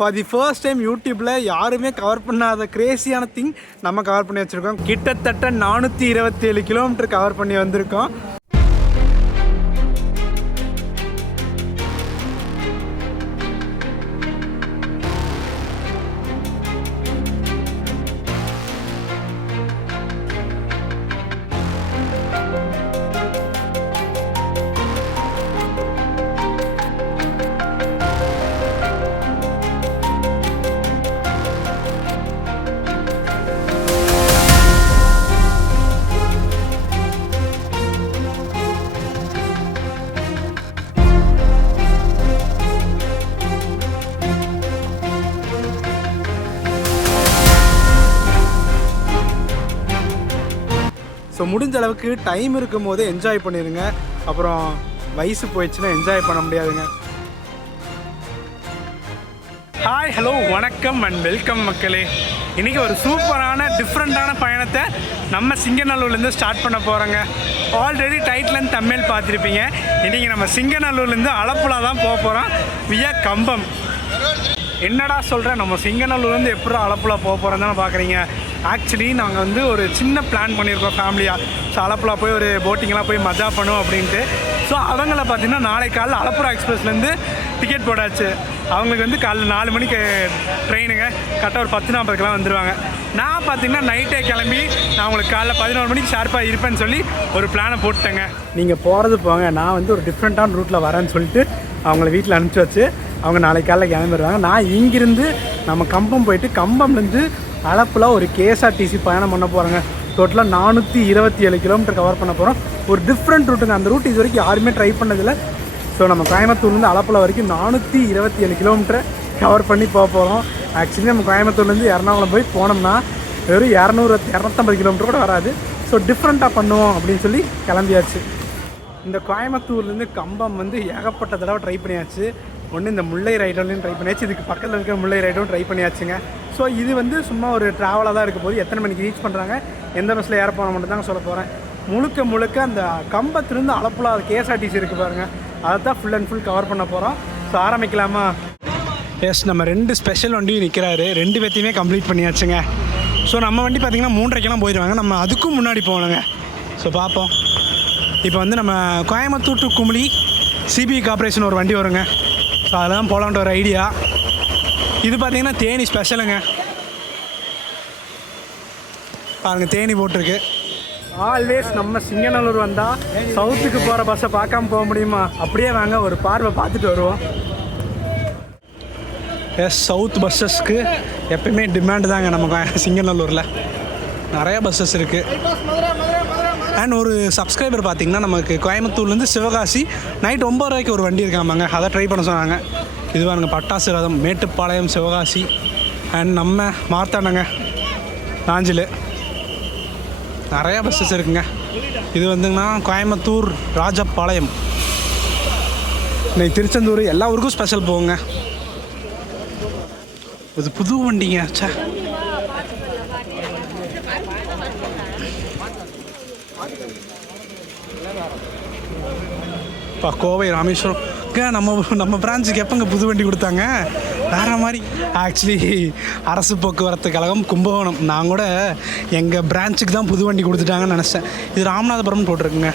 For the first time யூடியூப்பில் யாருமே cover பண்ணாத கிரேசியான திங் நம்ம கவர் பண்ணி வச்சுருக்கோம். கிட்டத்தட்ட 427 கிலோமீட்டர் கவர் பண்ணி வந்திருக்கோம். ஸோ முடிஞ்ச அளவுக்கு டைம் இருக்கும் போதே என்ஜாய் பண்ணிடுங்க. அப்புறம் வயசு போயிடுச்சுன்னா என்ஜாய் பண்ண முடியாதுங்க. ஹாய், ஹலோ, வணக்கம் அண்ட் வெல்கம் மக்களே. இன்றைக்கி ஒரு சூப்பரான டிஃப்ரெண்ட்டான பயணத்தை நம்ம சிங்கநல்லூர்லேருந்து ஸ்டார்ட் பண்ண போகிறோங்க. ஆல்ரெடி டைட்டில் தமிழ் பார்த்துருப்பீங்க. இன்றைக்கி நம்ம சிங்கநல்லூர்லேருந்து அலப்புழா தான் போக போகிறோம் வியா கம்பம். என்னடா சொல்கிறேன், நம்ம சிங்கநல்லூர்லேருந்து எப்படி அலப்புழா போக போகிறோம் தானே பார்க்குறீங்க. ஆக்சுவலி நாங்கள் வந்து ஒரு சின்ன பிளான் பண்ணியிருக்கோம் ஃபேமிலியாக. ஸோ அலப்புழா போய் ஒரு போட்டிங்லாம் போய் மஜா பண்ணுவோம் அப்படின்ட்டு. ஸோ அவங்கள பார்த்திங்கன்னா நாளைக்கு காலைல அலப்புழா எக்ஸ்பிரஸ்லேருந்து டிக்கெட் போட்டாச்சு. அவங்களுக்கு வந்து காலைல 4 மணிக்கு ட்ரெயினுங்க. கரெக்டாக ஒரு 10:40 வந்துடுவாங்க. நான் பார்த்திங்கன்னா நைட்டே கிளம்பி நான் உங்களுக்கு காலைல 11 மணிக்கு ஷார்ப்பாக இருப்பேன்னு சொல்லி ஒரு பிளானை போட்டுட்டேங்க. நீங்கள் போகிறது போங்க, நான் வந்து ஒரு டிஃப்ரெண்ட்டான ரூட்டில் வரேன்னு சொல்லிட்டு அவங்கள வீட்டில் அனுப்பிச்சி வச்சு அவங்க நாளைக்கு காலைல கிளம்பிடுவாங்க. நான் இங்கிருந்து நம்ம கம்பம் போயிட்டு கம்பம்லேருந்து அலப்புழா ஒரு கேஎஸ்ஆர்டிசி பயணம் பண்ண போகிறோங்க. டோட்டலாக 427 கிலோமீட்டர் கவர் பண்ண போகிறோம். ஒரு டிஃப்ரெண்ட் ரூட்டுங்க. அந்த ரூட் இது வரைக்கும் யாருமே ட்ரை பண்ணதில்லை. ஸோ நம்ம கோயம்புத்தூர்லேருந்து அலப்புழா வரைக்கும் 427 கிலோமீட்டர் கவர் பண்ணி போக போகிறோம். ஆக்சுவலி நம்ம கோயம்புத்தூர்லேருந்து எர்ணாகுளம் போய் போனோம்னா வெறும் 250 கிலோமீட்டர் கூட வராது. ஸோ டிஃப்ரெண்ட்டாக பண்ணுவோம் அப்படின்னு சொல்லி கிளம்பியாச்சு. இந்த கோயம்புத்தூர்லேருந்து கம்பம் வந்து ஏகப்பட்ட தடவை ட்ரை பண்ணியாச்சு. ஒன்று இந்த முல்லை ரைடோலையும் ட்ரை பண்ணியாச்சு, இதுக்கு பக்கத்தில் இருக்கிற முல்லை ரைடும் ட்ரை பண்ணியாச்சுங்க. ஸோ இது வந்து சும்மா ஒரு ட்ராவலாக தான் இருக்க போது. எத்தனை மணிக்கு ரீச் பண்ணுறாங்க, எந்த பஸ்ஸில் ஏற போன மட்டும் தாங்க சொல்ல போகிறேன். முழுக்க அந்த கம்பத்துலேருந்து அலப்புழா கேஎஸ்ஆர்டிசி இருக்குது பாருங்கள், அதை தான் ஃபுல் அண்ட் ஃபுல் கவர் பண்ண போகிறோம். ஸோ ஆரம்பிக்கலாமா? எஸ், நம்ம 2 ஸ்பெஷல் வண்டியும் நிற்கிறாரு. 2 பேர்த்தையுமே கம்ப்ளீட் பண்ணியாச்சுங்க. ஸோ நம்ம வண்டி பார்த்திங்கன்னா 3:30 போயிடுவாங்க. நம்ம அதுக்கும் முன்னாடி போகணுங்க. ஸோ பார்ப்போம். இப்போ வந்து நம்ம Coimbatore to Kumuli CBI corporation ஒரு வண்டி வருங்க. ஸோ அதெல்லாம் போகலான்ட்டு ஒரு ஐடியா. இது பார்த்திங்கன்னா தேனி ஸ்பெஷலுங்க. பாருங்கள், தேனி போட்டிருக்கு. ஆல்வேஸ் நம்ம சிங்கநல்லூர் வந்தால் சவுத்துக்கு போகிற பஸ்ஸை பார்க்காம போக முடியுமா? அப்படியே வாங்க ஒரு பார்வை பார்த்துட்டு வருவோம். எஸ், சவுத் பஸ்ஸஸ்க்கு எப்பயுமே டிமாண்டு தாங்க. நம்ம சிங்கநல்லூரில் நிறைய பஸ்ஸஸ் இருக்குது. அண்ட் ஒரு சப்ஸ்கிரைபர் பார்த்திங்கன்னா நமக்கு கோயம்புத்தூர்லேருந்து சிவகாசி நைட் 9:30 ஒரு வண்டி இருக்காமாங்க, அதை ட்ரை பண்ண சொன்னாங்க. இது பாருங்க, பட்டாசு ரதம் மேட்டுப்பாளையம் சிவகாசி. அண்ட் நம்ம மார்த்தாண்டங்க நாஞ்சில் நிறையா பஸ்ஸஸ் இருக்குங்க. இது வந்துங்கன்னா கோயம்புத்தூர் ராஜபாளையம், இன்னைக்கு திருச்செந்தூர், எல்லா ஊருக்கும் ஸ்பெஷல் போகுங்க. இது புது வண்டிங்க. சே, இப்போ கோவை ராமேஸ்வரம் நம்ம பிரான்ச்சுக்கு எப்போங்க புது வண்டி கொடுத்தாங்க? வேறு மாதிரி. ஆக்சுவலி அரசு போக்குவரத்து கழகம் கும்பகோணம், நான் கூட எங்கள் பிரான்ச்சுக்கு தான் புது வண்டி கொடுத்துட்டாங்கன்னு நினச்சேன். இது ராமநாதபுரம் போட்டிருக்குங்க.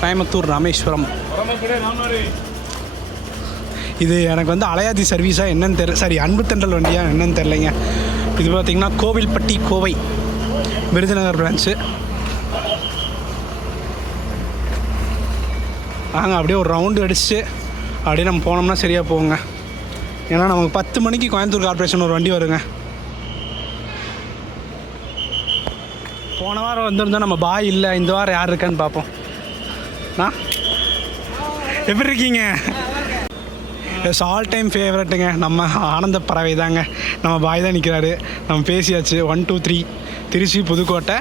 கோயம்புத்தூர் ராமேஸ்வரம். இது எனக்கு வந்து அலையாதி சர்வீஸாக என்னன்னு தெரியல, சாரி அன்பு தென்றல் வண்டியாக என்னன்னு தெரிலைங்க. இது பார்த்திங்கன்னா கோவில்பட்டி கோவை விருதுநகர் பிரான்ச்சு. நாங்கள் அப்படியே ஒரு ரவுண்டு அடிச்சு அப்படியே நம்ம போனோம்னா சரியாக போகுங்க. ஏன்னா நமக்கு 10 மணிக்கு கோயம்புத்தூர் கார்பரேஷன் ஒரு வண்டி வருங்க. போன வாரம் வந்திருந்தோம் நம்ம பாய் இல்லை, இந்த வாரம் யார் இருக்கான்னு பார்ப்போம். எப்படி இருக்கீங்க? எஸ், ஆல் டைம் ஃபேவரட்டுங்க நம்ம ஆனந்த பறவை தாங்க. நம்ம பாய் தான் நிற்கிறாரு. நம்ம பேசியாச்சு. 1 2 3 திருச்சி புதுக்கோட்டை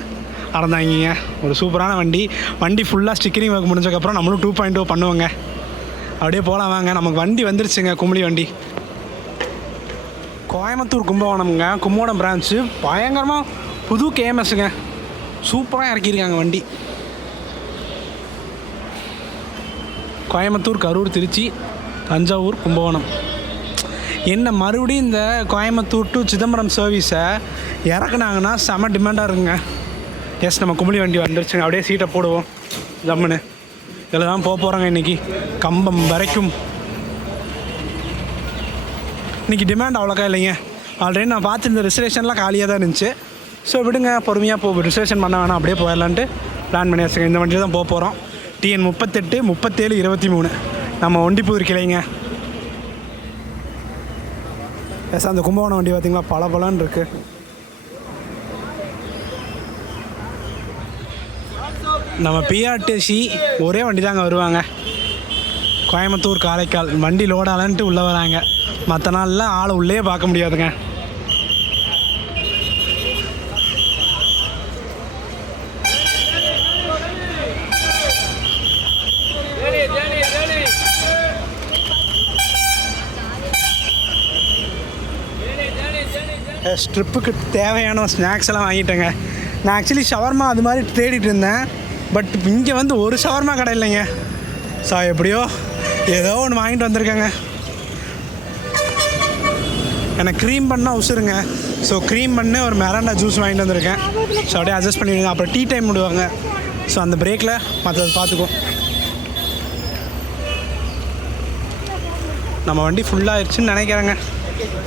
அறந்தாங்கிங்க. ஒரு சூப்பரான வண்டி ஃபுல்லாக ஸ்டிக்கரிங் ஒர்க் முடிஞ்சதுக்கப்புறம் நம்மளும் 2.0 பண்ணுவோங்க. அப்படியே போகலாம் வாங்க. நமக்கு வண்டி வந்துருச்சுங்க, குமுளி வண்டி. கோயம்புத்தூர் கும்பகோணம்ங்க, கும்பகோணம் பிரான்ச்சு பயங்கரமாக புது கேஎம்எஸ்ஸுங்க. சூப்பராக இறக்கியிருக்காங்க வண்டி. கோயம்புத்தூர், கரூர், திருச்சி, தஞ்சாவூர், கும்பகோணம் என்ன மறுபடியும் இந்த கோயம்புத்தூர் டு சிதம்பரம் சர்வீஸை இறக்குனாங்கன்னா செம டிமாண்டாக இருக்குங்க. எஸ், நம்ம கும்பலி வண்டி வந்துருச்சுங்க. அப்படியே சீட்டை போடுவோம் ஜம்முன்னு. இதில் தான் போக போகிறாங்க இன்றைக்கி கம்பம் வரைக்கும். இன்றைக்கி டிமாண்ட் அவ்வளோக்கா இல்லைங்க. ஆல்ரெடி நான் பார்த்துருந்த ரிசர்வேஷன்லாம் காலியாக தான் இருந்துச்சு. ஸோ விடுங்க, பொறுமையாக ரிசர்வேஷன் பண்ண வேணாம், அப்படியே போயிடலான்ட்டு பிளான் பண்ணி வச்சுங்க. இந்த வண்டியில் தான் போக போகிறோம். TN 38 37 23 நம்ம ஒண்டிப்பூர் கிளைங்க. எஸ், அந்த கும்பகோணம் வண்டி பார்த்திங்களா பலன்னு இருக்குது. நம்ம PRTC ஒரே வண்டி தாங்க வருவாங்க. கோயம்புத்தூர் காரைக்கால் வண்டி லோடாலன்ட்டு உள்ளே வராங்க. மற்ற நாளில் ஆளை உள்ளே பார்க்க முடியாதுங்க. ட்ரிப்புக்கு தேவையான ஸ்நாக்ஸ் எல்லாம் வாங்கிட்டேங்க. நான் ஆக்சுவலி ஷவர்மா அது மாதிரி தேடிட்டு இருந்தேன். பட் இங்கே வந்து ஒரு ஷவர்மா கடை இல்லைங்க. ஸோ எப்படியோ ஏதோ ஒன்று வாங்கிட்டு வந்திருக்கேங்க. எனக்கு க்ரீம் பண்ணால் உசுருங்க. ஸோ க்ரீம் பண்ணு ஒரு மெராண்டா ஜூஸ் வாங்கிட்டு வந்திருக்கேன். ஸோ அப்படியே அட்ஜஸ்ட் பண்ணிவிடுங்க. அப்புறம் டீ டைம் விடுவாங்க. ஸோ அந்த பிரேக்கில் மற்றது பார்த்துக்கும். நம்ம வண்டி ஃபுல்லாகிடுச்சுன்னு நினைக்கிறேங்க.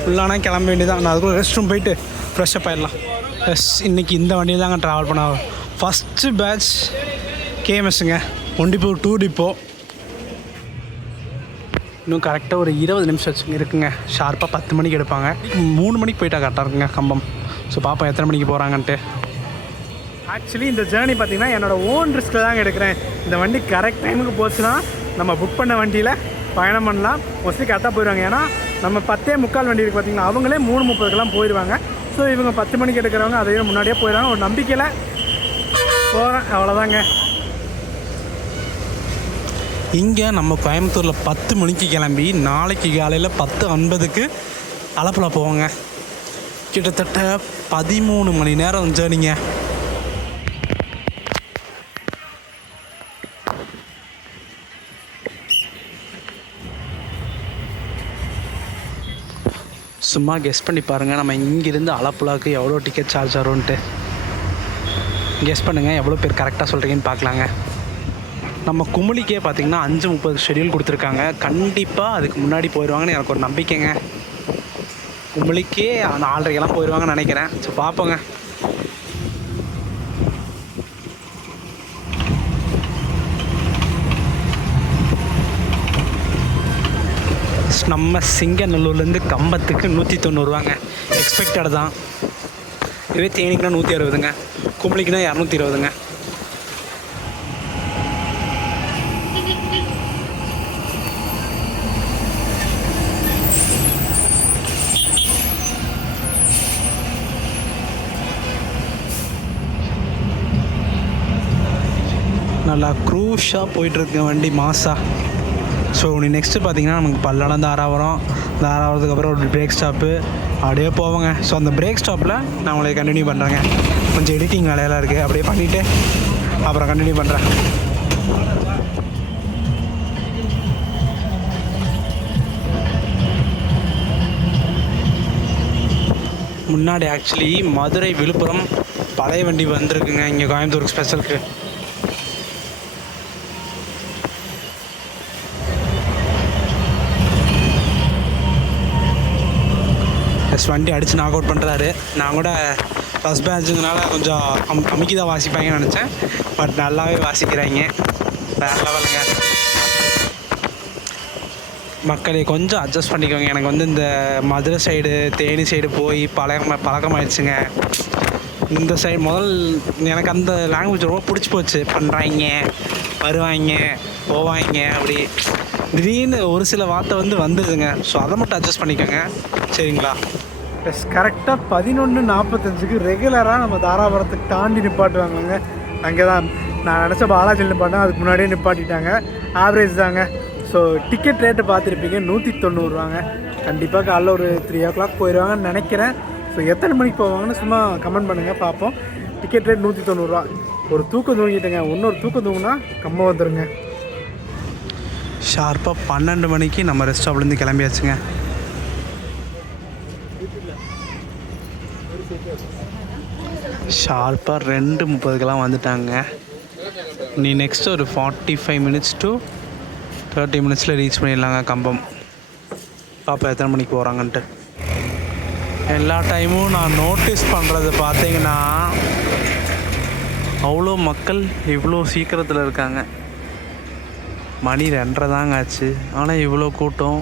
ஃபுல்லானா கிளம்ப வேண்டியதான். நான் அதுக்குள்ள ரெஸ்ட் ரூம் போயிட்டு ஃப்ரெஷ்ஷப் ஆகிடலாம். எஸ், இன்றைக்கி இந்த வண்டியில் தாங்க ட்ராவல் பண்ண ஃபஸ்ட்டு பேட்ச் KMSங்க, ஒண்டிப்பூர் 2 டிப்போ. இன்னும் கரெக்டாக ஒரு 20 நிமிஷம் இருக்குங்க. ஷார்ப்பாக 10 மணிக்கு எடுப்பாங்க. 3 மணிக்கு போயிட்டா கரெக்டாக இருக்குங்க கம்பம். ஸோ பார்ப்போம் எத்தனை மணிக்கு போகிறாங்கன்ட்டு. ஆக்சுவலி இந்த ஜேர்னி பார்த்திங்கன்னா என்னோடய ஓன் ரிஸ்கில் தாங்க எடுக்கிறேன். இந்த வண்டி கரெக்ட் டைமுக்கு போச்சுன்னா நம்ம புக் பண்ண வண்டியில் பயணம் பண்ணலாம். மோஸ்ட்லி கரெக்டாக போயிடுவாங்க. ஏன்னா நம்ம 10:45 வண்டி இருக்குது பார்த்திங்கன்னா, அவங்களே 3:30க்கெல்லாம் போயிடுவாங்க. ஸோ இவங்க 10 மணிக்கு எடுக்கிறவங்க அதையே முன்னாடியே போயிடுவாங்க. ஒரு நம்பிக்கையில் போகிறேன், அவ்வளோதாங்க. இங்கே நம்ம கோயம்புத்தூரில் 10 மணிக்கு கிளம்பி நாளைக்கு காலையில் 10:50க்கு அலப்புழா போவாங்க. கிட்டத்தட்ட 13 மணி நேரம் ஜேர்னிங்க. சும்மா கெஸ் பண்ணி பாருங்கள், நம்ம இங்கேருந்து அலப்புழாவுக்கு எவ்வளோ டிக்கெட் சார்ஜ் வரும்ன்ட்டு. கெஸ் பண்ணுங்கள் எவ்வளோ பேர் கரெக்டாக சொல்கிறீங்கன்னு பார்க்கலாங்க. நம்ம குமுளிக்கே பார்த்திங்கன்னா 5:30 ஷெட்யூல் கொடுத்துருக்காங்க. கண்டிப்பாக அதுக்கு முன்னாடி போயிடுவாங்கன்னு எனக்கு ஒரு நம்பிக்கைங்க. குமுளிக்கே 4:30க்கெல்லாம் போயிடுவாங்கன்னு நினைக்கிறேன். ஸோ பார்ப்போங்க. நம்ம சிங்கநல்லூர்லேருந்து கம்பத்துக்கு 190 ரூபாங்க. எக்ஸ்பெக்டட் தான். இதுவே தேனிக்குனா 160ங்க, கும்பலிக்குனா 220ங்க. நல்லா க்ரூஷாக போயிட்டுருக்கு வண்டி மாசா. ஸோ நெக்ஸ்ட்டு பார்த்திங்கன்னா நமக்கு பல்லடம் தாராபுரம் தாராபுரத்துக்கு ஒரு பிரேக் ஸ்டாப்பு அப்படியே போவாங்க. ஸோ அந்த பிரேக் ஸ்டாப்பில் நான் உங்களை கண்டினியூ பண்ணுறேங்க. கொஞ்சம் எடிட்டிங் வேலையெல்லாம் இருக்குது, அப்படியே பண்ணிவிட்டு அப்புறம் கண்டினியூ பண்ணுறேன். முன்னாடி ஆக்சுவலி மதுரை விழுப்புரம் பழைய வண்டி வந்திருக்குங்க இங்கே கோயம்புத்தூர் ஸ்பெஷலுக்கு. வண்டி அடித்து நாக் அவுட் பண்ணுறாரு. நான் கூட ஃபஸ்ட் பேட்சுனால கொஞ்சம் அமுக்கி தான் வாசிப்பாங்கன்னு நினச்சேன். பட் நல்லாவே வாசிக்கிறாங்க, வேறு லெவலுங்க. மக்களை கொஞ்சம் அட்ஜஸ்ட் பண்ணிக்கோங்க. எனக்கு வந்து இந்த மதுரை சைடு தேனி சைடு போய் பழக்கமாயிடுச்சுங்க. இந்த சைடு முதல் எனக்கு அந்த லாங்குவேஜ் ரொம்ப பிடிச்சி போச்சு. பண்ணுறாங்க, வருவாங்க, போவாங்க, அப்படி திடீர்னு ஒரு சில வார்த்தை வந்துடுதுங்க. ஸோ அதை மட்டும் அட்ஜஸ்ட் பண்ணிக்கோங்க, சரிங்களா? ப்ளஸ் கரெக்டாக 11:45க்கு ரெகுலராக நம்ம தாராபுரத்துக்கு தாண்டி நிப்பாட்டுவாங்க. அங்கே தான் நான் நினச்ச பாலாஜியில் நிப்பாட்டேன், அதுக்கு முன்னாடியே நிப்பாட்டிட்டாங்க. ஆவரேஜ் தாங்க. ஸோ டிக்கெட் ரேட்டு பார்த்துருப்பீங்க, 190 ரூபாங்க. கண்டிப்பாக காலைல ஒரு 3 o'clock போயிடுவாங்கன்னு நினைக்கிறேன். ஸோ எத்தனை மணிக்கு போவாங்கன்னு சும்மா கமெண்ட் பண்ணுங்கள், பார்ப்போம். டிக்கெட் ரேட் 190 ரூபா. ஒரு தூக்கம் தூங்கிட்டேங்க, இன்னொரு தூக்கம் தூங்கினா கம்மா வந்துடுங்க. ஷார்ப்பாக 12 மணிக்கு நம்ம ரெஸ்ட் ஸ்டாப்லேருந்து கிளம்பியாச்சுங்க. ஷார்ப்பாக 2:30க்கெல்லாம் வந்துட்டாங்க. நீ நெக்ஸ்ட் ஒரு 45 மினிட்ஸ் டு 30 மினிட்ஸில் ரீச் பண்ணிடலாங்க கம்பம். பாப்பா எத்தனை மணிக்கு போகிறாங்கன்ட்டு. எல்லா டைமும் நான் நோட்டீஸ் பண்ணுறது பார்த்தீங்கன்னா அவ்வளோ மக்கள் இவ்வளோ சீக்கிரத்தில் இருக்காங்க. மணி 2:30 தாங்க ஆச்சு, ஆனால் இவ்வளோ கூட்டம்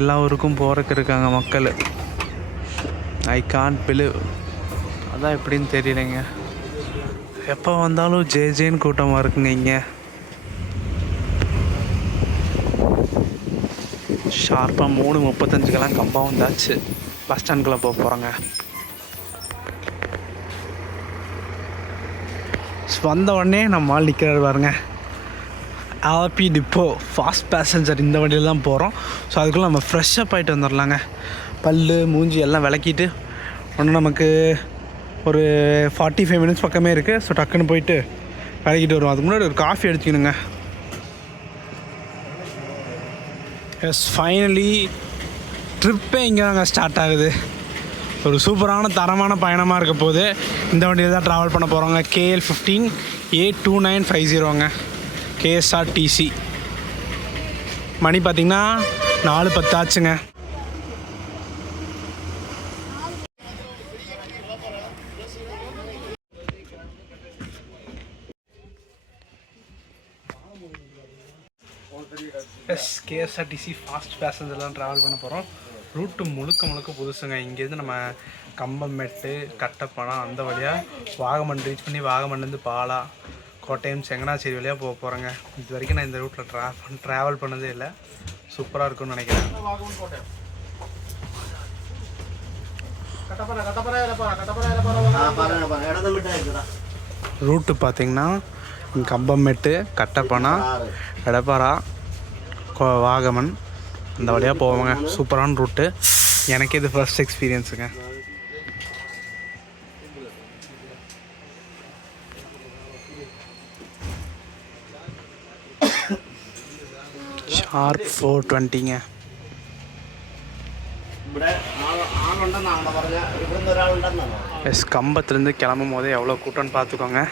எல்லா ஊருக்கும் போகிறக்கு இருக்காங்க மக்கள். I can't believe. அதான் எப்படின்னு தெரியலைங்க. எப்போ வந்தாலும் ஜேன்னு கூட்டமாக இருக்குங்க இங்கே. ஷார்ப்பாக 3:35க்கெல்லாம் கம்பம் வந்தாச்சு. பஸ் ஸ்டாண்டுக்குள்ளே போகிறாங்க. வந்த உடனே நம்ம ஆள் நிற்கிறாரு பாருங்க. ஆர்பி டிப்போ ஃபாஸ்ட் பேசஞ்சர் இந்த வண்டியில் தான் போகிறோம். ஸோ அதுக்குள்ளே நம்ம ஃப்ரெஷ்ஷப் ஆகிட்டு வந்துடலாங்க. பல் மூஞ்சி எல்லாம் விளக்கிட்டு ஒன்று நமக்கு ஒரு 45 மினிட்ஸ் பக்கமே இருக்குது. ஸோ டக்குன்னு போயிட்டு விளக்கிட்டு வருவோம். அதுக்கு முன்னாடி ஒரு காஃபி அடிச்சுக்கணுங்க. எஸ், ஃபைனலி ட்ரிப்பே இங்கே தாங்க ஸ்டார்ட் ஆகுது. ஒரு சூப்பரான தரமான பயணமாக இருக்க போது. இந்த வண்டியில் தான் ட்ராவல் பண்ண போகிறோங்க. KL15 A2950ங்க, KSRTC. மணி பார்த்திங்கன்னா 4:10 ஆச்சுங்க. எஸ், KSRTC ஃபாஸ்ட் பேசஞ்சர்லாம் ட்ராவல் பண்ண போகிறோம். ரூட்டு முழுக்க புதுசுங்க. இங்கேருந்து நம்ம கம்பம்மெட்டு, கட்டப்பணம் அந்த வழியாக வாகமன் ரீச் பண்ணி வாகமன்லேருந்து பாலா, கோட்டயம், செங்கனாச்சேரி வழியாக போகிறேங்க. இது வரைக்கும் நான் இந்த ரூட்டில் ட்ராவல் பண்ணதே இல்லை. சூப்பராக இருக்கும்னு நினைக்கிறேன். ரூட்டு பார்த்திங்கன்னா கம்பம்மெட்டு, கட்டப்பணம், எடப்பாரா, வாகமன் அந்த வழியாக போவாங்க. சூப்பரான ரூட்டு. எனக்கு இது ஃபர்ஸ்ட் எக்ஸ்பீரியன்ஸுங்க. ஷார்ப் 4:20ங்க. எஸ், கம்பத்துலேருந்து கிளம்பும் போதே எவ்வளோ கூட்டம்னு பார்த்துக்கோங்க.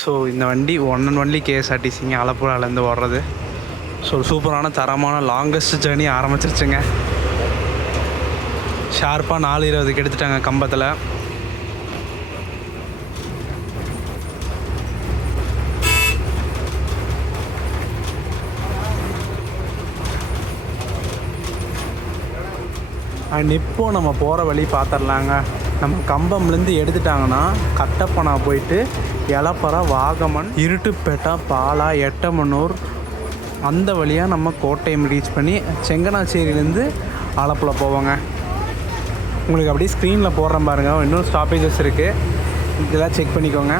ஸோ இந்த வண்டி ஒன்லி KSRTCங்க, ஆலப்புழாலேருந்து ஓடுறது. ஸோ சூப்பரான தரமான லாங்கஸ்ட் ஜேர்னி ஆரம்பிச்சிருச்சுங்க. ஷார்ப்பாக 4:20க்கு எடுத்துட்டாங்க கம்பத்தில். அண்ட் இப்போது நம்ம போகிற வழி பார்த்துடலாங்க. நம்ம கம்பம்லேருந்து எடுத்துட்டாங்கன்னா கட்டப்பனா போயிட்டு எலப்பறை, வாகமன், இருட்டுப்பேட்டை, பாலா, எட்டமனூர் அந்த வழியாக நம்ம கோட்டயம் ரீச் பண்ணி செங்கனாச்சேரியிலேருந்து ஆலப்புழா போவோங்க. உங்களுக்கு அப்படியே ஸ்க்ரீனில் போடுறேன் பாருங்கள். இன்னும் ஸ்டாப்பேஜஸ் இருக்குது, இதெல்லாம் செக் பண்ணிக்கோங்க.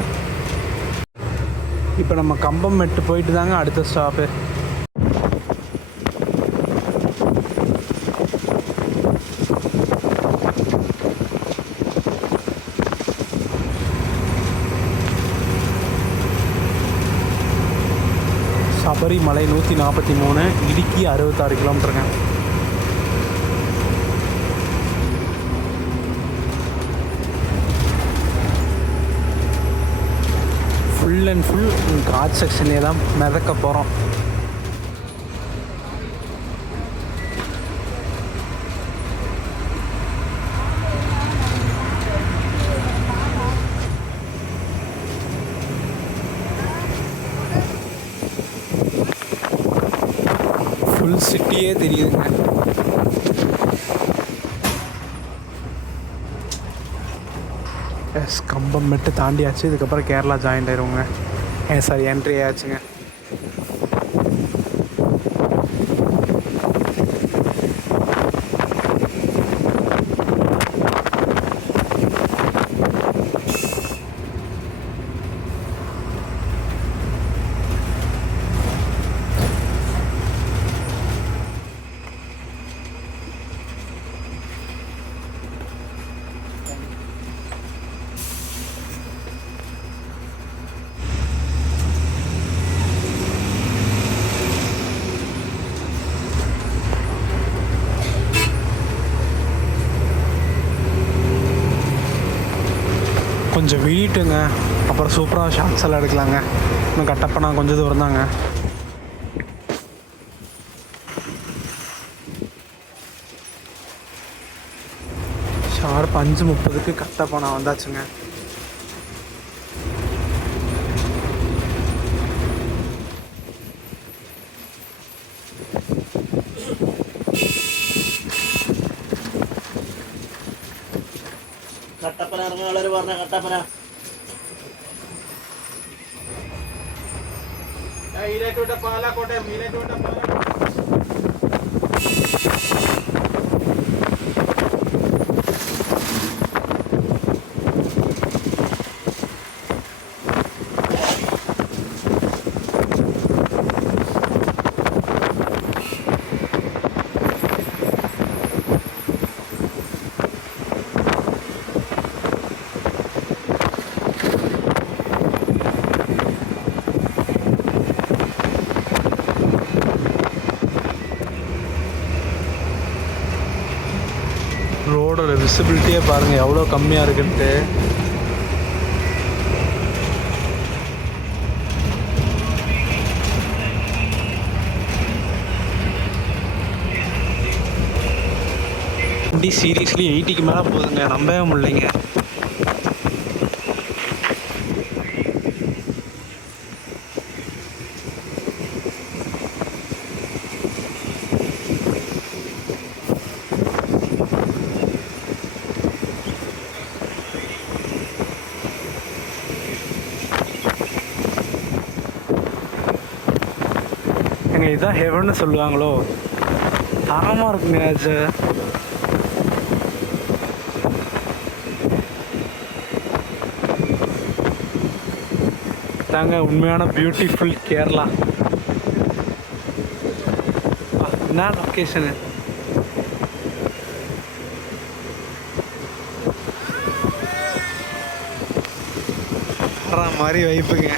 இப்போ நம்ம கம்பம்மெட்டு போயிட்டு தாங்க அடுத்த ஸ்டாப்பு. சபரிமலை 143, இடுக்கி 66 கிலோமீட்டருங்க. ஃபுல் அண்ட் ஃபுல் காட் செக்ஷனே தான் மிதக்க போகிறோம். ஃபுல் சிட்டியே தெரியுதுங்க. எஸ், கம்பம்மெட்டு தாண்டியாச்சு. இதுக்கப்புறம் கேரளா ஜாயின் ஆயிடுவோங்க. சாரி, என்ட்ரி ஆச்சுங்க. கொஞ்சம் விழிட்டுங்க, அப்புறம் சூப்பராக ஷார்ட்ஸ் எல்லாம் எடுக்கலாங்க. இன்னும் கட்டப்பனா கொஞ்சம் தூரம் தாங்க. ஷார்ப் 5:30க்கு கட்டப்பனா வந்தாச்சுங்க. കട്ടപ്പന ഇറങ്ങുന്നവർ പറഞ്ഞ കട്ടപ്പന ഈരേറ്റോട്ട പാലാക്കോട്ടെ ഈരേറ്റോട്ട ரோடோட விசிபிலிட்டியே பாருங்கள் எவ்வளோ கம்மியாக இருக்குன்ட்டு. வண்டி சீரியஸ்லி 80க்கு மேலே போகுதுங்க, நம்பவே முடியலைங்க. இதுதான் ஹெவன்னு சொல்லுவாங்களோ, தரமாக இருக்குங்க. அது தாங்க உண்மையான பியூட்டிஃபுல் கேரளா. என்ன லொக்கேஷனு, வர மாதிரி வைப்புங்க.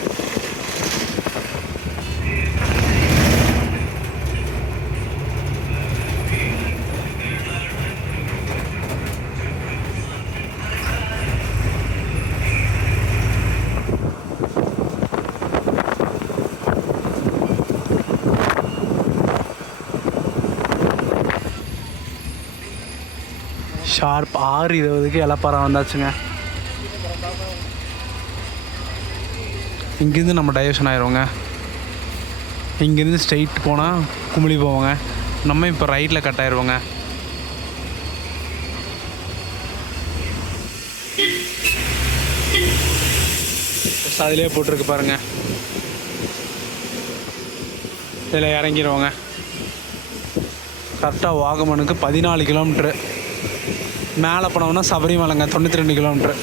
ஷார்ப் 6:20க்கு எலப்பாரம் வந்தாச்சுங்க. இங்கேருந்து நம்ம டைவர்ஷன் ஆயிடுவோங்க. இங்கேருந்து ஸ்ட்ரைட் போனால் குமிழி போவோங்க. நம்ம இப்போ ரைட்டில் கட் ஆயிடுவோங்க. அதிலே போட்டிருக்கு பாருங்கள், இதில் இறங்கிடுவோங்க. கரெக்டாக வாகமனுக்கு 14 கிலோமீட்ரு. மேலே போனோம்னா சபரிமலைங்க 92 கிலோமீட்ரு.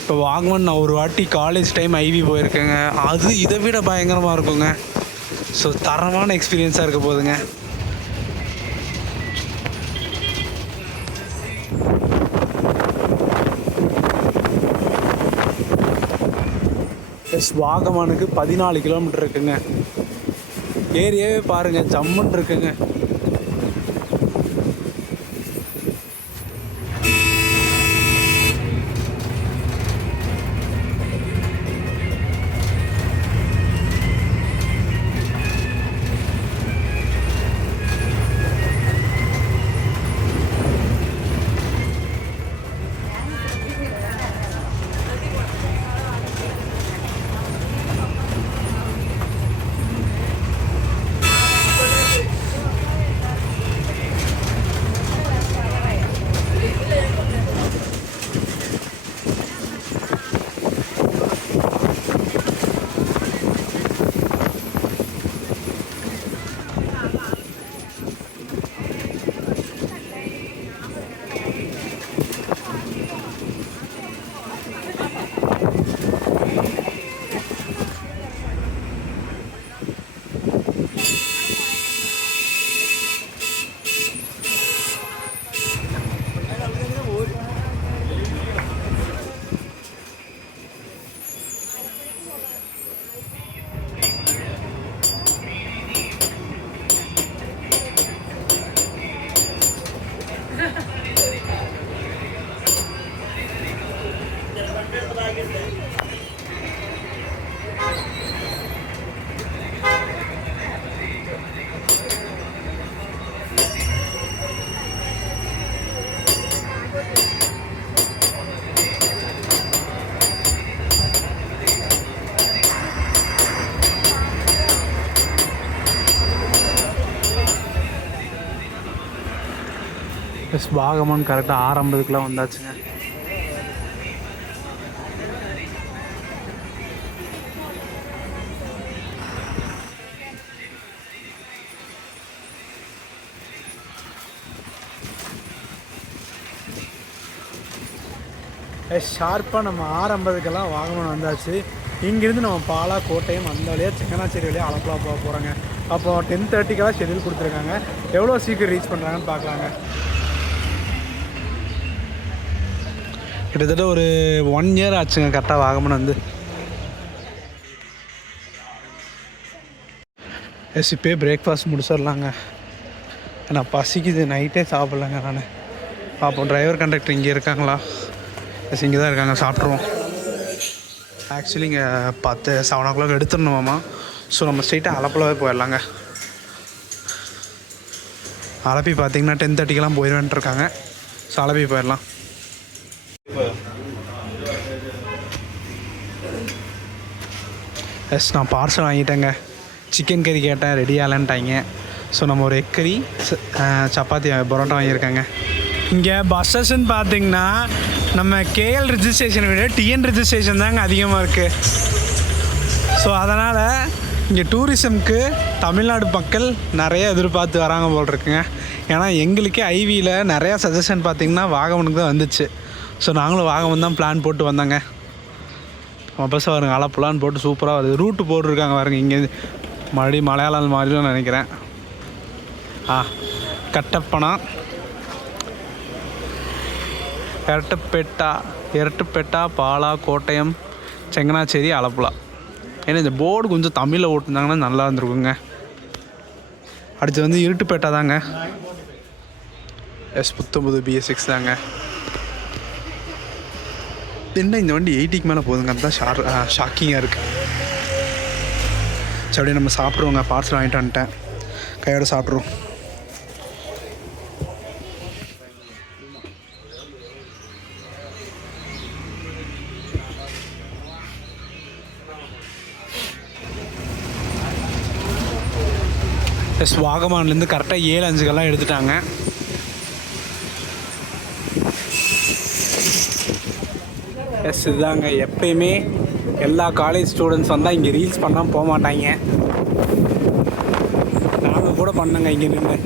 இப்போ வாகமன் நான் ஒரு வாட்டி காலேஜ் டைம் ஐவி போயிருக்கேங்க, அது இதை விட பயங்கரமாக இருக்குங்க. ஸோ தரமான எக்ஸ்பீரியன்ஸாக இருக்க போகுதுங்க. ப்ளஸ் வாகமானுக்கு 14 கிலோமீட்டர் இருக்குங்க. ஏரியாவே பாருங்கள், ஜம்முன்னு இருக்குங்க. எஸ் வாகமான் கரெக்டாக 6:50 வந்தாச்சுங்க. ஷார்ப்பாக நம்ம 6:50 வாகமான் வந்தாச்சு. இங்கேருந்து நம்ம பாலா, கோட்டையம் அந்த வழியாக சிக்கனாச்சேரி வழியாக அலப்புலா போக போகிறோங்க. அப்போது 10:30 ஷெட்யூல் கொடுத்துருக்காங்க. எவ்வளோ சீக்கிரம் ரீச் பண்ணுறாங்கன்னு பார்க்கலாங்க. கிட்டத்தட்ட ஒரு 1 இயர் ஆச்சுங்க கரெக்டாக வாகமான் வந்து. இப்போயே பிரேக்ஃபாஸ்ட் முடிச்சிடலாங்க. நான் பசிக்குது, நைட்டே சாப்பிட்லங்க நான். பார்ப்போம் டிரைவர் கண்டக்டர் இங்கே இருக்காங்களா. இங்கே தான் இருக்காங்க, சாப்பிட்ருவோம். ஆக்சுவலி இங்கே 7 o'clock எடுத்துடணுமாம்மா. ஸோ நம்ம ஸ்ட்ரெயிட்டாக அலப்புலாவே போயிடலாங்க. அலப்பி பார்த்திங்கன்னா 10:30 போயிடுவேன்ட்டு இருக்காங்க. ஸோ அலப்பி போயிடலாம். எஸ் நான் பார்சல் வாங்கிட்டேங்க. சிக்கன் கறி கேட்டேன், ரெடி ஆகலன்ட்டாங்க. ஸோ நம்ம ஒரு எக் கறி, சப்பாத்தி, பரோட்டா வாங்கியிருக்காங்க. இங்கே பஸ் ஸ்டேஷன் பார்த்திங்கன்னா நம்ம கேஎல் ரிஜிஸ்ட்ரேஷனை விட டிஎன் ரிஜிஸ்ட்ரேஷன் தாங்க அதிகமாக இருக்குது. ஸோ அதனால் இங்கே டூரிசம்க்கு தமிழ்நாடு மக்கள் நிறைய எதிர்பார்த்து வராங்க போல் இருக்குங்க. ஏன்னா எங்களுக்கே ஐவியில் நிறையா சஜஷன் பார்த்திங்கன்னா வாகமனுக்கு தான் வந்துச்சு. ஸோ நாங்களும் வாகமன் தான் பிளான் போட்டு வந்தோங்க. பஸ் வருங்க அலப்புலான்னு போட்டு சூப்பராக வருது. ரூட்டு போட்டிருக்காங்க பாருங்க. இங்கே மறுபடியும் மலையாளம் மாதிரிலாம் நினைக்கிறேன். கட்டப்பனா, எரட்டுப்பேட்டா, பாலா, கோட்டயம், செங்கனாச்சேரி, அலப்புலா. ஏன்னா இந்த போர்டு கொஞ்சம் தமிழில் ஓட்டுருந்தாங்கன்னா நல்லா இருந்திருக்குங்க. அடுத்து வந்து இருட்டுப்பேட்டா தாங்க. S19 BS6 தாங்க. என்ன இந்த வண்டி 80க்கு மேலே போகுதுங்க. அதுதான் ஷாக்கிங்காக இருக்குது. சரி அப்படியே நம்ம சாப்பிட்ருவோங்க. பார்சல் வாங்கிட்டு வந்துட்டேன், கையோடு சாப்பிட்ருவோம். வாகமான்லேருந்து கரெக்டாக 7:05 எடுத்துட்டாங்க. இதுதாங்க எப்பயுமே எல்லா காலேஜ் ஸ்டூடெண்ட்ஸ் வந்தால் இங்கே ரீல்ஸ் பண்ணால் போக மாட்டாங்க. நாங்கள் கூட பண்ணோங்க இங்கே நின்று.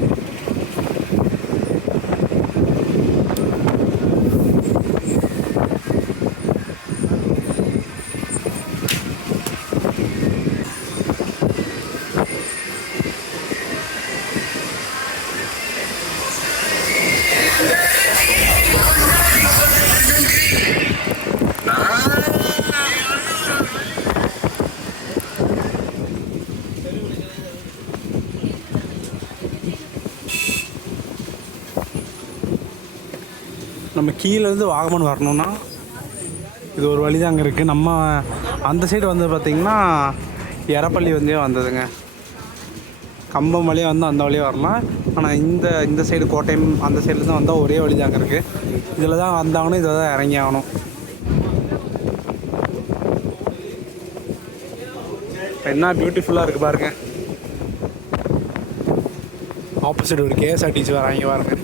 நம்ம கீழேருந்து வாகமான் வரணுன்னா இது ஒரு வழி தாங்க இருக்குது. நம்ம அந்த சைடு வந்து பார்த்திங்கன்னா எரப்பள்ளி வந்ததுங்க. கம்பம் வழியாக வந்து அந்த வழியாக வரலாம். ஆனால் இந்த சைடு கோட்டையம் அந்த சைடில் தான் வந்தால் ஒரே வழி தாங்க இருக்குது. இதில் தான் வந்தாங்கன்னு இதில் தான் இறங்கி ஆகணும். என்ன பியூட்டிஃபுல்லாக இருக்குது பாருங்கள். ஆப்போசிட் ஒரு KSRTC வராங்க பாருங்க.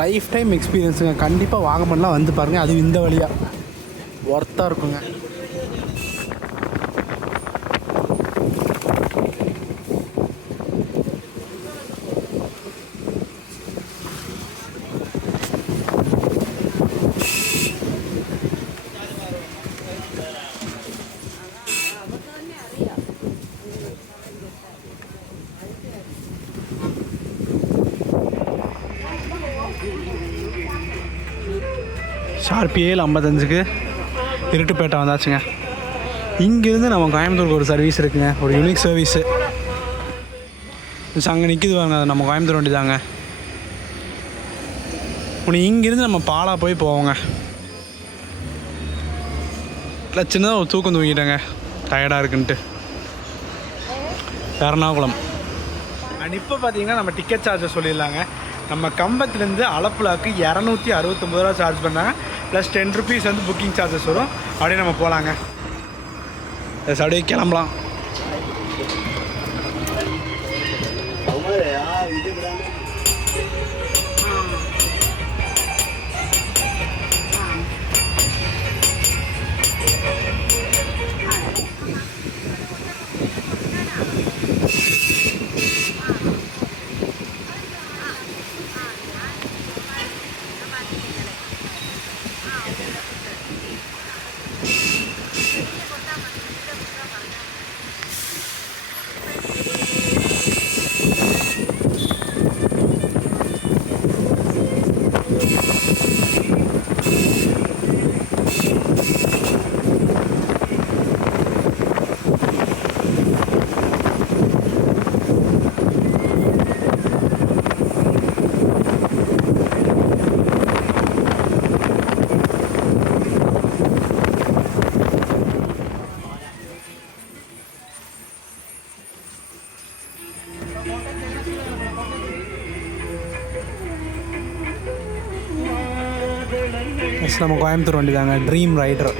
லைஃப் டைம் எக்ஸ்பீரியன்ஸுங்க. கண்டிப்பாக வாகமான்லாம் வந்து பாருங்கள். அது இந்த வழியாக ஒர்த்தாக இருக்குங்க. ஷார்ப் 7:55 இருட்டுப்பேட்டை வந்தாச்சுங்க. இங்கேருந்து நம்ம கோயம்புத்தூருக்கு ஒரு சர்வீஸ் இருக்குங்க, ஒரு யூனிக் சர்வீஸு. அங்கே நிற்கிது வாங்க, அது நம்ம கோயம்புத்தூர் வண்டி தாங்க. உனக்கு இங்கேருந்து நம்ம பாலா போய் போவோங்க. இல்லை சின்னதாக ஒரு தூக்கம் தூங்கிட்டேங்க, டயர்டாக இருக்குன்ட்டு. எர்ணாகுளம். அண்ட் இப்போ பார்த்தீங்கன்னா நம்ம டிக்கெட் சார்ஜஸ் சொல்லிடலாங்க. நம்ம கம்பத்துலேருந்து அலப்புலாவுக்கு 269 ரூபா சார்ஜ் பண்ணாங்க. ப்ளஸ் 10 ருபீஸ் வந்து புக்கிங் சார்ஜஸ் வரும். அப்படியே நம்ம போகலாங்க. எஸ், அப்படியே கிளம்பலாம். நம்ம கோயம்புத்தூர் வண்டி தாங்க, ட்ரீம் ரைடர்.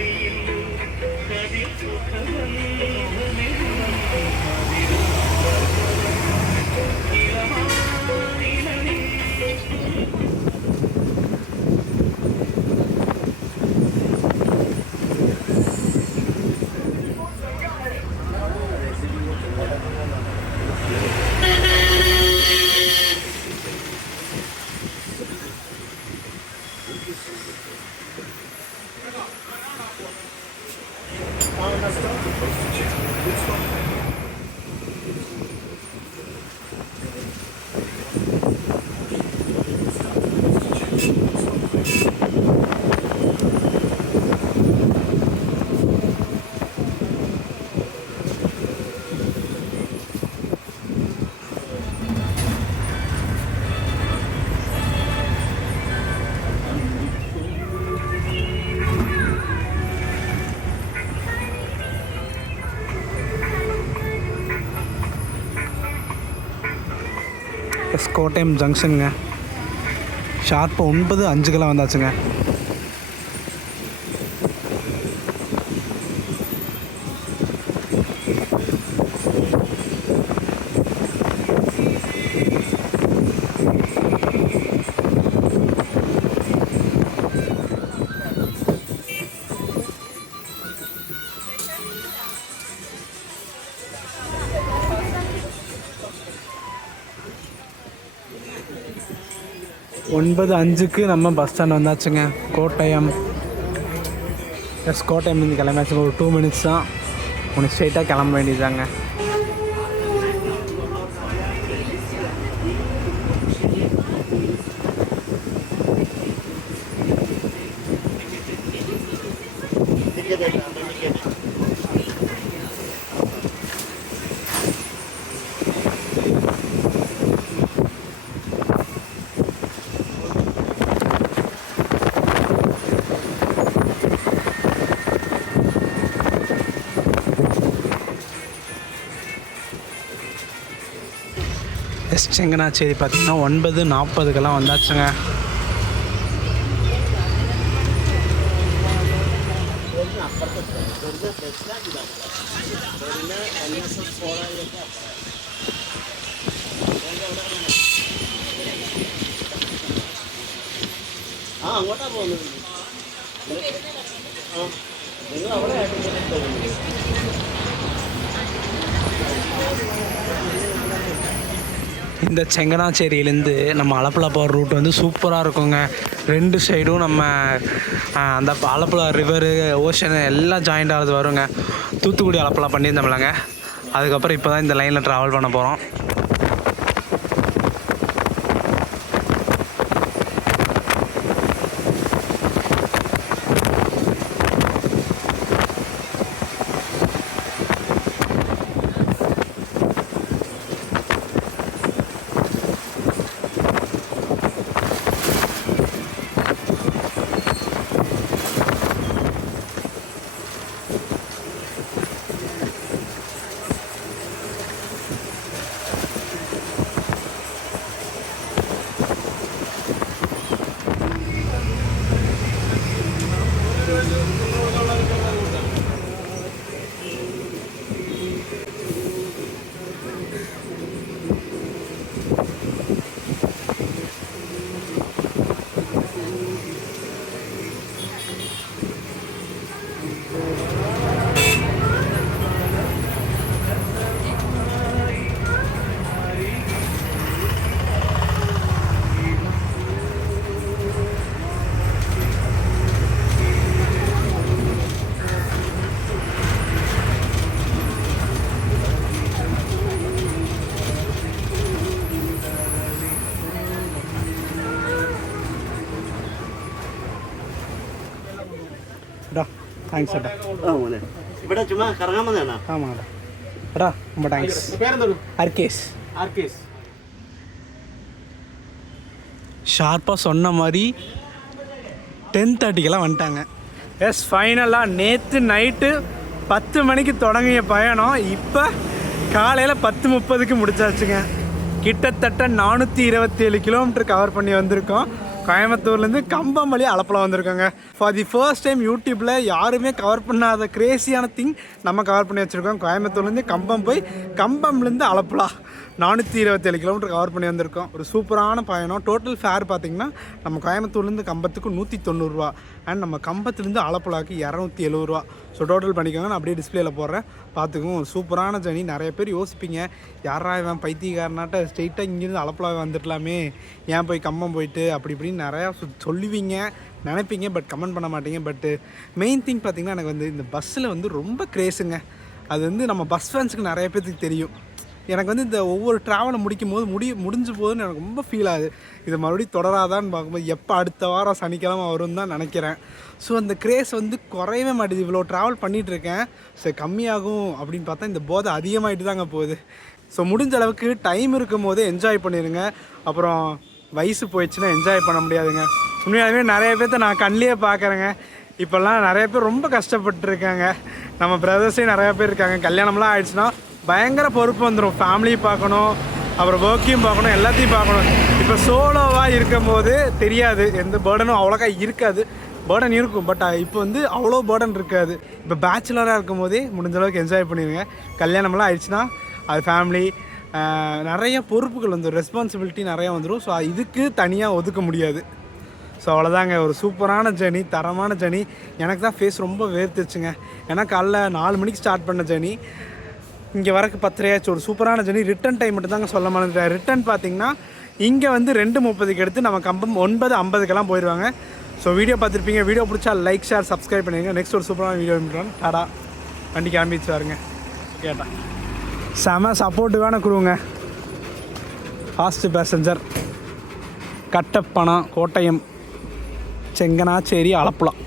கோட்டயம் ஜங்ஷனுங்க. ஷார்ப்பு 9:05 வந்தாச்சுங்க. ஒன்பது அஞ்சுக்கு நம்ம பஸ் ஸ்டாண்ட் வந்தாச்சுங்க, கோட்டயம். எஸ், கோட்டயம்லேருந்து கிளம்பியாச்சுங்க. ஒரு 2 மினிட்ஸ் தான், உனக்கு ஸ்ட்ரெயிட்டாக கிளம்ப வேண்டியதாங்க. எஸ், செங்கனாச்சேரி பார்த்திங்கன்னா 9:40 வந்தாச்சுங்க. അങ്ങോട്ടാ പോകുന്നത്. നിങ്ങൾ അവിടെ இந்த செங்கனாச்சேரியிலேருந்து நம்ம அலப்புழா போகிற ரூட் வந்து சூப்பராக இருக்குங்க. 2 சைடும் நம்ம அந்த அலப்புழா ரிவரு, ஓஷனு எல்லாம் ஜாயிண்ட் ஆகிறது வருங்க. தூத்துக்குடி அலப்புழா பண்ணியிருந்தோம்லங்க, அதுக்கப்புறம் இப்போ தான் இந்த லைனில் ட்ராவல் பண்ண போகிறோம். എടാ താങ്ക്സ് ഏട്ടാ. ആ മോനെ ഇവിടെ ചുമ്മാ കറങ്ങാൻ വന്നതാണോ? ആമാടാ എടാ ரொம்ப താങ്ക്സ്. ആർക്കേസ് ஷார்ப்பாக சொன்ன மாதிரி 10:30 வந்துட்டாங்க. எஸ் ஃபைனலாக நேற்று நைட்டு 10 மணிக்கு தொடங்கிய பயணம் இப்போ காலையில் 10:30க்கு முடிச்சாச்சுங்க. கிட்டத்தட்ட 427 கிலோமீட்டர் கவர் பண்ணி வந்திருக்கோம். கோயம்புத்தூர்லேருந்து கம்பம் வழி அளப்பில் வந்திருக்கோங்க. ஃபார் தி ஃபர்ஸ்ட் டைம் யூடியூப்பில் யாருமே கவர் பண்ணாத கிரேசியான திங் நம்ம கவர் பண்ணி வச்சுருக்கோம். கோயம்புத்தூர்லேருந்து கம்பம் போய் கம்பம்லேருந்து அளப்புலா 427 கிலோமீட்டர் கவர் பண்ணி வந்திருக்கோம். ஒரு சூப்பரான பயணம். டோட்டல் ஃபேர் பார்த்திங்கன்னா நம்ம கோயம்புத்தூர்லேருந்து கம்பத்துக்கு 190 ரூபா அண்ட் நம்ம கம்பத்துலேருந்து அளப்புலாக்கு 270 ரூபா. ஸோ டோட்டல் பண்ணிக்கோங்க. நான் அப்படியே டிஸ்பிளேல போடுறேன் பார்த்துக்கும். சூப்பரான ஜர்னி. நிறைய பேர் யோசிப்பீங்க, யாரா இவன் பைத்தியக்காரனாட்ட ஸ்ட்ரெயிட்டாக இங்கேருந்து அளப்புலாவை வந்துடலாமே, ஏன் போய் கம்பம் போயிட்டு அப்படி இப்படின்னு நிறையா சொல்லுவீங்க, நினைப்பீங்க, பட் கமெண்ட் பண்ண மாட்டீங்க. பட்டு மெயின் திங் பார்த்திங்கன்னா எனக்கு வந்து இந்த பஸ்ஸில் வந்து ரொம்ப கிரேஸுங்க. அது வந்து நம்ம பஸ் ஃபேன்ஸுக்கு நிறைய பேருக்கு தெரியும். எனக்கு வந்து இந்த ஒவ்வொரு ட்ராவலை முடிக்கும் போது முடிஞ்சு போகுதுன்னு எனக்கு ரொம்ப ஃபீல் ஆகுது. இது மறுபடியும் தொடராதான்னு பார்க்கும்போது எப்போ அடுத்த வாரம் சனிக்கிழமை வரும்னு தான் நினைக்கிறேன். ஸோ அந்த கிரேஸ் வந்து குறையவே மாட்டேது. இவ்வளோ ட்ராவல் பண்ணிகிட்ருக்கேன், சரி கம்மியாகும் அப்படின்னு பார்த்தா இந்த போதை அதிகமாகிட்டு தாங்க போகுது. ஸோ முடிஞ்ச அளவுக்கு டைம் இருக்கும் போதே என்ஜாய் பண்ணிடுங்க. அப்புறம் வயசு போயிடுச்சுன்னா என்ஜாய் பண்ண முடியாதுங்க. உண்மையாலுமே நிறைய பேர்த்த நான் கண்ணிலே பார்க்குறேங்க. இப்போல்லாம் நிறைய பேர் ரொம்ப கஷ்டப்பட்டுருக்காங்க. நம்ம பிரதர்ஸே நிறையா பேர் இருக்காங்க. கல்யாணம்லாம் ஆயிடுச்சுன்னா பயங்கர பொறுப்பு வந்துடும். ஃபேமிலி பார்க்கணும், அப்புறம் ஒர்க்கையும் பார்க்கணும், எல்லாத்தையும் பார்க்கணும். இப்போ சோலோவாக இருக்கும் போது தெரியாது, எந்த பேர்டனும் அவ்வளோக்கா இருக்காது. பேர்டன் இருக்கும், பட் இப்போ வந்து அவ்வளோ பேர்டன் இருக்காது. இப்போ பேச்சுலராக இருக்கும் போதே முடிஞ்ச அளவுக்கு என்ஜாய் பண்ணிடுங்க. கல்யாணம்லாம் ஆயிடுச்சுன்னா அது ஃபேமிலி நிறைய பொறுப்புகள் வந்துடும், ரெஸ்பான்சிபிலிட்டி நிறையா வந்துடும். ஸோ இதுக்கு தனியாக ஒதுக்க முடியாது. ஸோ அவ்வளோதாங்க. ஒரு சூப்பரான ஜர்னி, தரமான ஜர்னி. எனக்கு தான் ஃபேஸ் ரொம்ப வேர்த்துச்சுங்க. ஏன்னா காலைல 4 மணிக்கு ஸ்டார்ட் பண்ண ஜர்னி இங்கே வரக்கு 10:30 ஒரு சூப்பரான ஜர்னி. ரிட்டன் டைம் மட்டும் தாங்க சொல்ல மாட்டேன். ரிட்டன் பார்த்திங்கன்னா இங்கே வந்து 2:30க்கு எடுத்து நம்ம கம்பம் 9:50க்கெல்லாம் போயிடுவாங்க. ஸோ வீடியோ பார்த்துருப்பீங்க. வீடியோ பிடிச்சா லைக், ஷேர், சப்ஸ்கிரைப் பண்ணிடுங்க. நெக்ஸ்ட் ஒரு சூப்பரான வீடியோ பண்ணுறோம். டாடா. வண்டி கிளம்பிச்சு வாருங்க. கேட்டா செம சப்போர்ட்டிவான குருவுங்க. Fast passenger Kattappana, Kottayam, Changanassery, அளப்புலாம்.